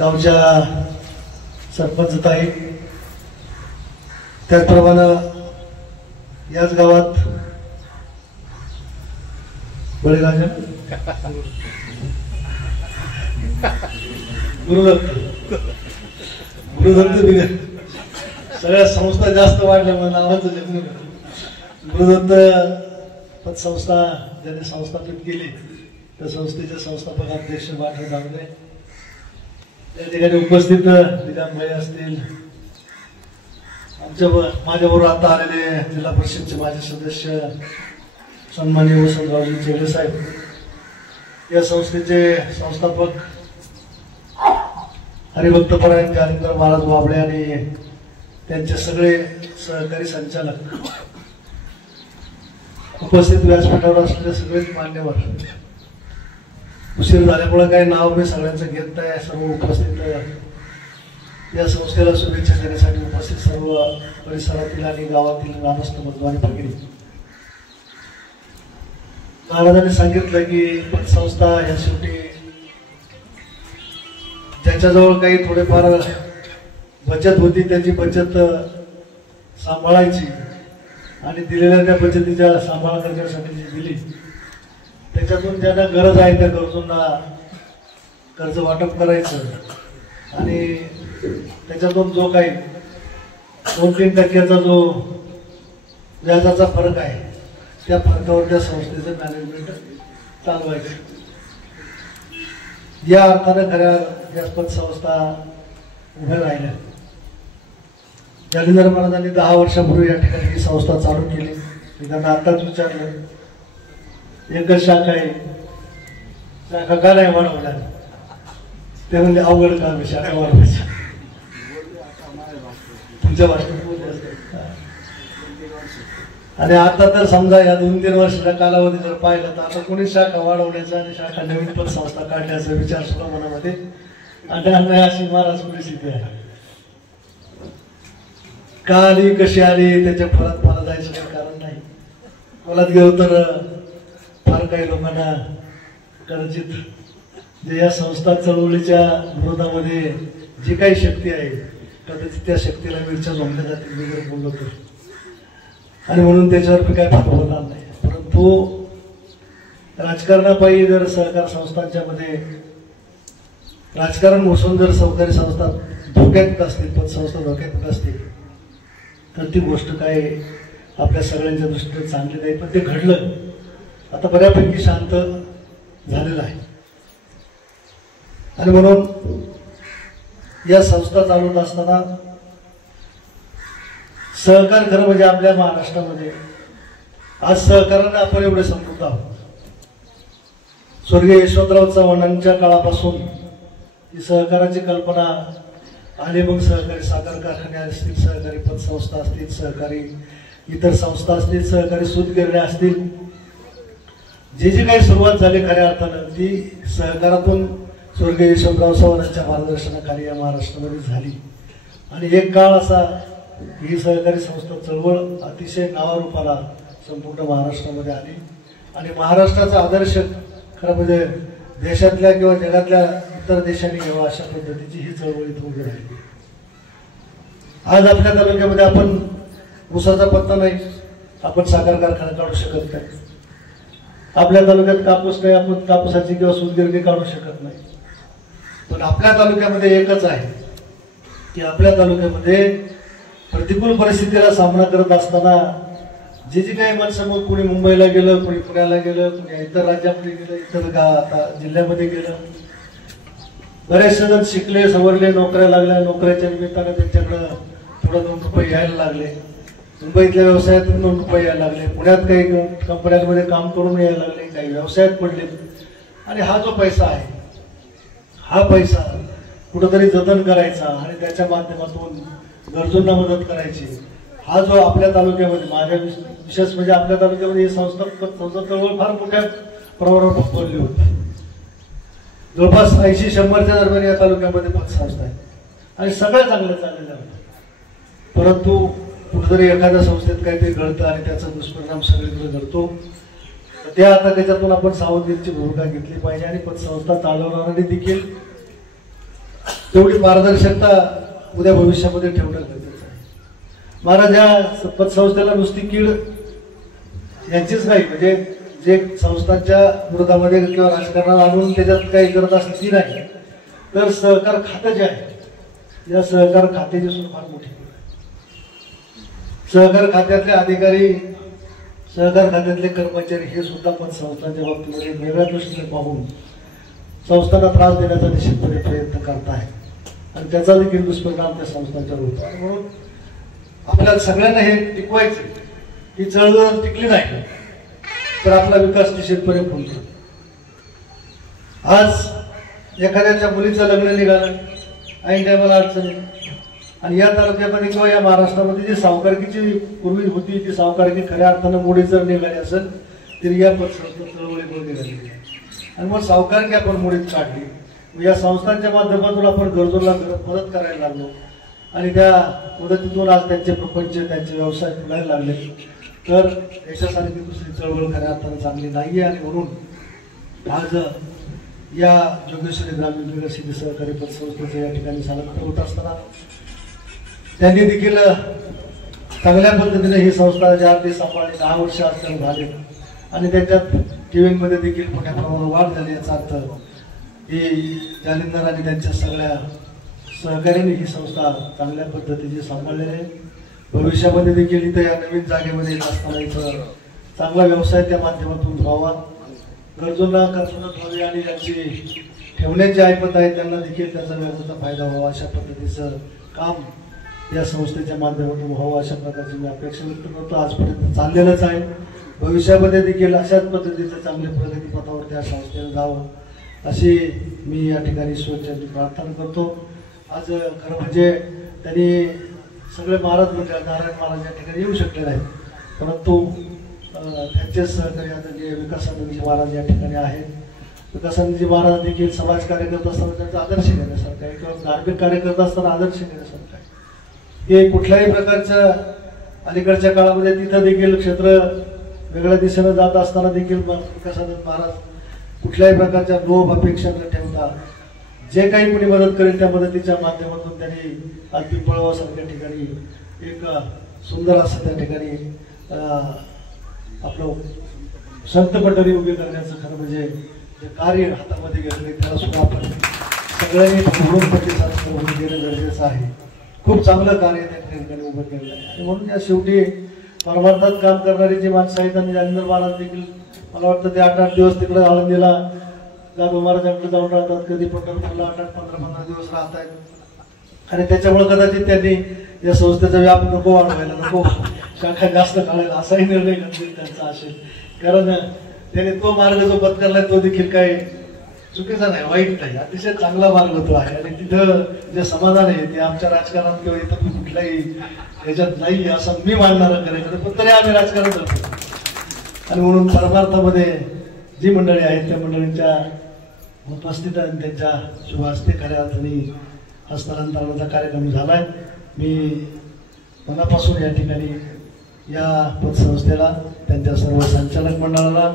गावच्या सरपंच ताई, त्याचप्रमाणे याच गावात बळीराजा गुरुदत्त सगळ्या संस्था जास्त वाढल्या मग नावाचं जग गुरुदत्त पतसंस्था ज्यांनी संस्थापित केली त्या संस्थेचे संस्थापक अध्यक्ष बाठे दामले त्या ठिकाणी उपस्थित निजामभाई असतील, माझ्याबरोबर आता आलेले जिल्हा परिषदचे माजी सदस्य सन्माननीय वसंतरावजी चेगडे साहेब, या संस्थेचे संस्थापक हरिभक्तपरायण जालिंदर महाराज वाबळे आणि त्यांचे सगळे सहकारी संचालक, उपस्थित व्यासपीठावर असलेले सगळेच मान्यवर, उशीर झाल्यामुळे काही नाव मी सगळ्यांचं घेत नाही, सर्व उपस्थित या संस्थेला शुभेच्छा देण्यासाठी उपस्थित सर्व परिसरातील आणि गावातील ग्रामस्थ बंधू आणि भगिनी, महाराजांनी सांगितलं की पतसंस्था या शेवटी ज्याच्याजवळ काही थोडेफार बचत होती त्याची बचत सांभाळायची आणि दिलेल्या त्या बचतीच्या सांभाळ करण्यासाठी जी दिली त्याच्यातून ज्यांना गरज आहे त्या गरजूंना कर्ज वाटप करायचं आणि त्याच्यातून जो काही 2-3% जो व्याजाचा फरक आहे त्या फरकावर त्या संस्थेचं मॅनेजमेंट चालवायचं. या अर्थाने खऱ्या या पतसंस्था उभ्या राहिल्या. जालिंदर महाराजांनी 10 वर्षापूर्वी या ठिकाणी ही संस्था चालू केली. मी त्यांना आताच विचारलं, एकच शाखा आहे, शाखा का नाही वाढवल्या? ते म्हणजे अवघड काम आहे शाखा वाढवायची. तुमच्या भाषेत बोलले असते. आणि आता तर समजा या 2-3 वर्षाचा कालावधी जर पाहिला तर आता कोणी शाखा वाढवण्याचा आणि शाखा नवीन पतसंस्था काढण्याचा विचार सुद्धा मनामध्ये आणि अशी महाराज परिस्थिती आहे. का आली कशी आली त्याच्या फळात मला जायचं काही कारण नाही. खोलात गेलो तर फार काही लोकांना कदाचित जे या संस्था चळवळीच्या विरोधामध्ये जी काही शक्ती आहे कदाचित त्या शक्तीला मिरच्या झोंबल्या जातील वगैरे बोललो तर, आणि म्हणून त्याच्यावर मी काही फार होणार नाही. परंतु राजकारणापायी जर सहकार संस्थांच्या मध्ये राजकारण घुसून जर सहकारी संस्था धोक्यात असतील, पतसंस्था धोक्यात असतील तर ती गोष्ट काय आपल्या सगळ्यांच्या दृष्टीने चांगली नाही. पण ते घडलं, आता बऱ्यापैकी शांत झालेलं आहे. आणि म्हणून या संस्था चालवत असताना सहकार खरं म्हणजे आपल्या महाराष्ट्रामध्ये आज सहकाराने आपण एवढे समृद्ध आहोत. स्वर्गीय यशवंतराव चव्हाणांच्या काळापासून ही सहकाराची कल्पना आली. मग सहकारी साखर कारखाने असतील, सहकारी पतसंस्था असतील, सहकारी इतर संस्था असतील, सहकारी सूतगिरण्या असतील, जे जे काही सुरुवात झाली खऱ्या अर्थानं ती सहकारातून स्वर्गीय यशवंतराव चव्हाणांच्या मार्गदर्शनाखाली या महाराष्ट्रामध्ये झाली. आणि एक काळ असा ही सहकारी संस्था चळवळ अतिशय नावारूपाला संपूर्ण महाराष्ट्रामध्ये आली आणि महाराष्ट्राचा आदर्श खरं म्हणजे देशातल्या किंवा जगातल्या इतर देशांनी घ्यावा अशा पद्धतीची ही चळवळ इथं उभी राहिली. आज आपल्या तालुक्यामध्ये आपण ऊसाचा पत्ता नाही, आपण साखर कारखाना काढू शकत नाही. आपल्या तालुक्यात कापूस नाही, आपण कापूसाची किंवा सूतगिरणी काढू शकत नाही. पण आपल्या तालुक्यामध्ये एकच आहे की आपल्या तालुक्यामध्ये प्रतिकूल परिस्थितीला सामना करत असताना जे जे काही माणसं मग कुणी मुंबईला गेलं, कुणी पुण्याला गेलं, कुणी इतर राज्यामध्ये गेलं, इतर आता जिल्ह्यामध्ये गेलं, बरेचसे जण शिकले, सवरले, नोकऱ्या लागल्या, नोकऱ्याच्या निमित्तानं त्यांच्याकडं थोडं 2 रुपये यायला लागले, मुंबईतल्या व्यवसायातून 2 रुपये यायला लागले, पुण्यात काही कंपन्यांमध्ये काम करून यायला लागले, काही व्यवसायात पडले. आणि हा जो पैसा आहे हा पैसा कुठंतरी जतन करायचा आणि त्याच्या माध्यमातून गरजूंना मदत करायची. हा जो आपल्या तालुक्यामध्ये माझ्या विशेष म्हणजे आपल्या तालुक्यामध्ये ही संस्था चळवळ फार मोठ्या प्रमाणावर फुलली होती. जवळपास 80-100च्या दरम्यान या तालुक्यामध्ये पतसंस्था आहे आणि सगळं चांगलं चाललेलं आहे. परंतु कुठेतरी एखाद्या संस्थेत काहीतरी घडतं आणि त्याचा दुष्परिणाम सगळीकडे घडतो. त्या आता त्याच्यातून आपण सावधगिरीची भूमिका घेतली पाहिजे आणि पतसंस्था चालवणाऱ्यांनी देखील तेवढी पारदर्शकता उद्या भविष्यामध्ये ठेवणं गरजेचं आहे. महाराज या पतसंस्थेला नुसती कीड यांचीच नाही, म्हणजे जे संस्थांच्या विरोधामध्ये किंवा राजकारणात आणून त्याच्यात काही करत असते ती नाही, तर सहकार खातं जे आहे या सहकार खात्याची सुद्धा फार मोठी कीड आहे. सहकार खात्यातले अधिकारी, सहकार खात्यातले कर्मचारी हे सुद्धा पतसंस्थांच्या बाबतीमध्ये वेगळ्या दृष्टीने पाहून संस्थांना त्रास देण्याचा निश्चितपणे प्रयत्न करत आहे आणि त्याचा देखील दुष्परिणाम त्या संस्थांच्यावर होतो. आणि म्हणून आपल्याला सगळ्यांना हे टिकवायचे, ही चळवळ टिकली नाही तर आपला विकास निश्चितपणे खुंटतो. आज एखाद्याच्या मुलीचं लग्न निघालं, ऐन टायमाला अडचणी, आणि या तालुक्यामध्ये किंवा या महाराष्ट्रामध्ये जी सावकारकीची पूर्वी होती ती सावकारकी खऱ्या अर्थानं मोडी जर निघाली असेल तरी या पतसंस्था चळवळीमुळे निघालेली आहे. आणि मग सावकारकी आपण मोडीत काढली, या संस्थांच्या माध्यमातून आपण गरजूंना मदत करायला लागलो आणि त्या मदतीतून आज त्यांचे प्रपंच, त्यांचे व्यवसाय फुलायला लागले. तर याच्यासारखी दुसरी चळवळ खऱ्या अर्थानं चांगली नाहीये. आणि म्हणून आज या जोगेश्वरी ग्रामीण विकसित सहकारी पतसंस्थेचं या ठिकाणी सांगता होत असताना त्यांनी देखील चांगल्या पद्धतीने ही संस्था ज्या ते सांभाळली 10 वर्ष आज झाले आणि त्याच्यात टीव्हीमध्ये देखील मोठ्या प्रमाणावर वाढ झाली. याचा अर्थ ही जालिंदर आणि त्यांच्या सगळ्या सहकार्याने ही संस्था चांगल्या पद्धतीने सांभाळलेली आहे. भविष्यामध्ये देखील इथं या नवीन जागेमध्ये येत असताना इथं चांगला व्यवसाय त्या माध्यमातून व्हावा, गरजूंना कर्जमत व्हावी आणि ज्यांची ठेवण्याची ऐपत आहे त्यांना देखील त्याचा व्याजाचा फायदा व्हावा, अशा पद्धतीचं काम या संस्थेच्या माध्यमातून व्हावं अशा प्रकारची मी अपेक्षा व्यक्त करतो. आजपर्यंत चाललेलंच आहे, भविष्यामध्ये देखील अशाच पद्धतीचं चांगल्या प्रगतीपथावर त्या संस्थेनं जावं अशी मी या ठिकाणी ईश्वराची प्रार्थना करतो. आज खरं म्हणजे त्यांनी सगळे महाराज म्हणजे नारायण महाराज या ठिकाणी येऊ शकले नाही, परंतु त्यांचे सहकारी आदरणीय विकासानंदजी महाराज या ठिकाणी आहेत. विकासानंदजी महाराज देखील समाज कार्य करत असताना त्यांचा आदर्श घेण्यासारखा आहे किंवा धार्मिक कार्य करत असताना आदर्श घेण्यासारखा आहे. हे कुठल्याही प्रकारच्या अलीकडच्या काळामध्ये तिथं देखील क्षेत्र वेगळ्या दिशेनं जात असताना देखील विकासानंद महाराज कुठल्याही प्रकारच्या लोभ अपेक्षा न ठेवता जे काही कोणी मदत करेल त्या मदतीच्या माध्यमातून त्यांनी आज पिंपळगावसारख्या ठिकाणी एक सुंदर असं त्या ठिकाणी आपलं संत मंडळी उभी करण्याचं खरं म्हणजे जे कार्य हातामध्ये घेतले त्याला सुद्धा आपण सगळ्यांनी पूर्ण प्रतिसाद देणं गरजेचं आहे. खूप चांगलं कार्य त्या ठिकाणी उभं केलेलं आहे आणि म्हणून या शेवटी परमार्थात काम करणारी जी माणसं आहेत आणि जालिंदर महाराज देखील मला वाटतं ते 8-8 दिवस तिकडे आळंदीला जाधव महाराजांकडे जाऊन राहतात, कधी पंढरपूरला 8-8, 15-15 दिवस राहत आहेत आणि त्याच्यामुळे कदाचित त्यांनी या संस्थेचा व्याप नको वाढवायला, नको शाखा जास्त काढायला असाही निर्णय घेतलेला त्यांचा असेल. कारण त्याने तो मार्ग जो पत्करलाय तो देखील काही चुकीचा नाही, वाईट नाही, अतिशय चांगला मार्ग तो आहे आणि तिथं जे समाधान आहे ते आमच्या राजकारणात किंवा इथं कुठल्याही याच्यात नाही असं मी मानणारं करायचं, पण तरी आम्ही राजकारण करतो. आणि म्हणून परमार्थामध्ये जी मंडळी आहेत त्या मंडळींच्या उपस्थित आणि त्यांच्या शुभ हस्ते खऱ्या अर्थाने हस्तांतरणाचा कार्यक्रम झालाय. मी मनापासून या ठिकाणी या पतसंस्थेला, त्यांच्या सर्व संचालक मंडळाला